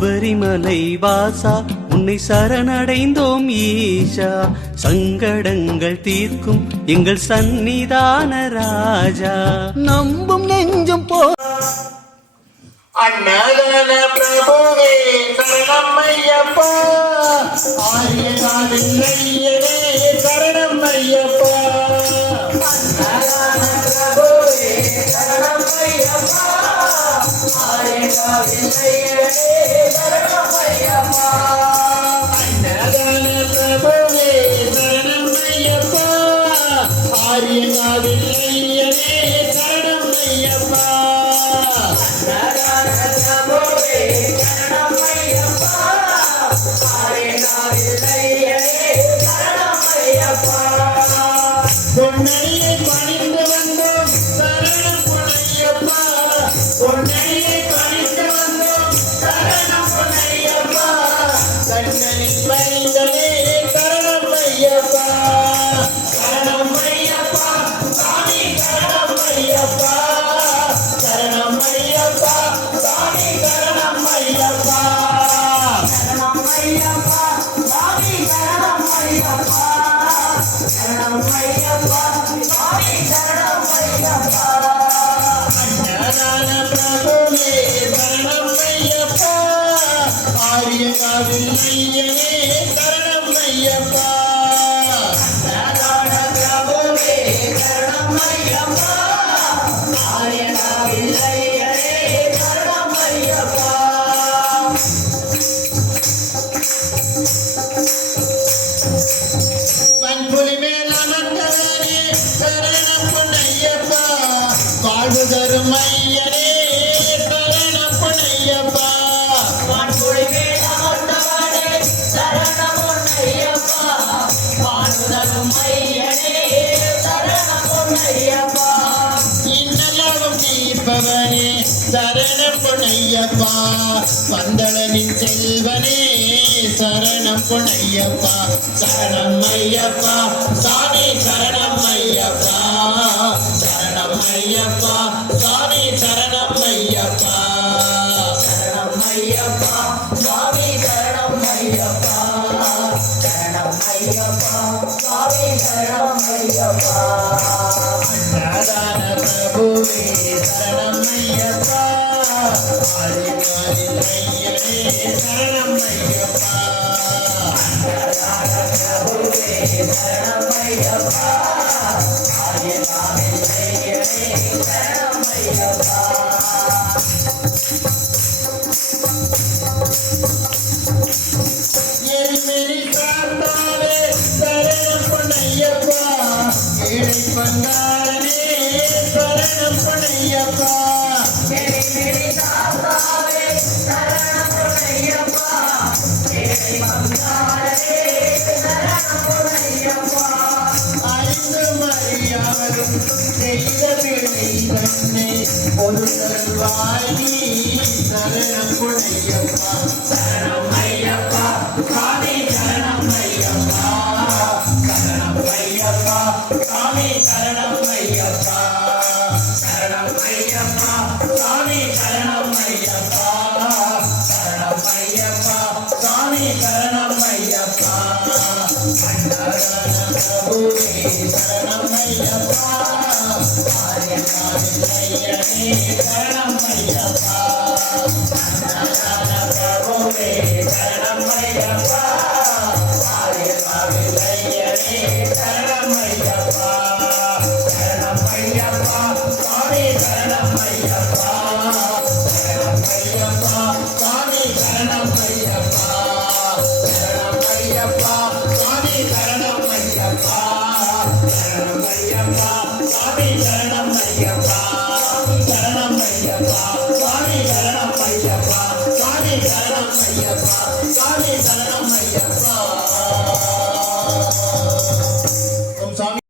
சபரிமலை வாசா உன்னை சரணடைந்தோம் ஈஷா, சங்கடங்கள் தீர்க்கும் எங்கள் சந்நிதான ராஜா. நம்பும் நெஞ்சும் போ அண்ணாதன பிரபுவே சரணம் ஐயப்பா, ஆரியனாவில்லையனே சரணம் ஐயப்பா. அண்ணாதன பிரபுவே சரணம் ஐயப்பா, ஆரியனாவில்லையனே சரணம் ஐயப்பா. அண்ணாதன பிரபுவே சரணம் ஐயப்பா, ஆரியனாவில்லையனே சரணம் ஐயப்பா. பொன்னையை பணிந்து வந்தோம் சரணம் பொன்னையப்பா, பொன்னையை பணிந்து வந்தோம் சரணம் பொன்னையப்பா, கண்ணனின் பணிந்தனே சரணம் ஐயப்பா. சரணம் ஐயப்பா சாமி சரணம் ஐயப்பா, சரணம் ஐயப்பா சாமி சரணம் ஐயப்பா, சரணம் ஐயப்பா சாமி சரணம் ஐயப்பா, சரணம் ஐயப்பா சாமி சரணம் ஐயப்பா. அண்ணாதான பிரபுவே சரணம் ஐயப்பா, ஆரியனாவில்லையனே சரணம் ஐயப்பா. அண்ணாதான பிரபுவே சரணம் ஐயப்பா, ஆரியனாவில்லையனே சரணம் ஐயப்பா. பண்புலி மேல் அமர்ந்தவனே சரணம் பொன்னையப்பா, வாழ்வு தரும் ஐயனே சரணம் பொன்னையப்பா. பண்புலி மேல் அமர்ந்தவனே சரணம் பொன்னையப்பா, வாழ்வு தரும் ஐயனே சரணம் பொன்னையப்பா. இன்னலாவும் தீர்ப்பவனே சரணம் பொன்னையப்பா, வந்தளனின் செல்வனே சரணம் பொன்னையப்பா. சரணம் ஐயப்பா சாமி சரணம் ஐயப்பா, சரணம் ஐயப்பா சாமி சரணம் ஐயப்பா, சரணம் ஐயப்பா சாமி சரணம் ஐயப்பா, சரணம் ஐயப்பா சாமி சரணம் ஐயப்பா. அண்ணாதான பிரபுவே சரணம் ஐயப்பா, ஆரியனாவில்லையனே சரணம் ஐயப்பா. அண்ணாதான பிரபுவே சரணம் ஐயப்பா, ஆரியனாவில்லையனே சரணம் ஐயப்பா. எரிமெலி சார்ந்தாலே சரணம் பொன்னையப்பா, ஏழை பங்காளனே சரணம் பொன்னையப்பா. எரிமெலி சார்ந்தாலே சரணம் பொன்னையப்பா, ஏழை பங்காளனே சரணம் பொன்னையப்பா. அறிந்தும் அறியாமலும் செய்த பிழை தன்னை பொருள்வாய் நீ சரணம் பொன்னையப்பா. சரணம் ஐயப்பா சாமி சரணம் ஐயப்பா, சரணம் ஐயப்பா சாமி சரணம் ஐயப்பா, சரணம் ஐயப்பா சாமி சரணம் ஐயப்பா, சரணம் ஐயப்பா சாமி சரணம் ஐயப்பா. அண்ணாதான பிரபுவே சரணம் ஐயப்பா, ஆரியனாவில்லையனே சரணம் ஐயப்பா. அண்ணாதான பிரபுவே சரணம் ஐயப்பா, ஆரியனாவில்லையனே சரணம் ஐயப்பா, சரணம் ஐயப்பா சாமி சரணம் ஐயப்பா, சரணம் ஐயப்பா சாமி சரணம் ஐயப்பா, சரணம் ஐயப்பா சாமி சரணம் ஐயப்பா, சரணம் ஐயப்பா சாமி சரணம் ஐயப்பா, சரணம் ஐயப்பா சாமி சரணம் ஐயப்பா, சாமி சரணம் ஐயப்பா, சாமி சரணம் ஐயப்பா.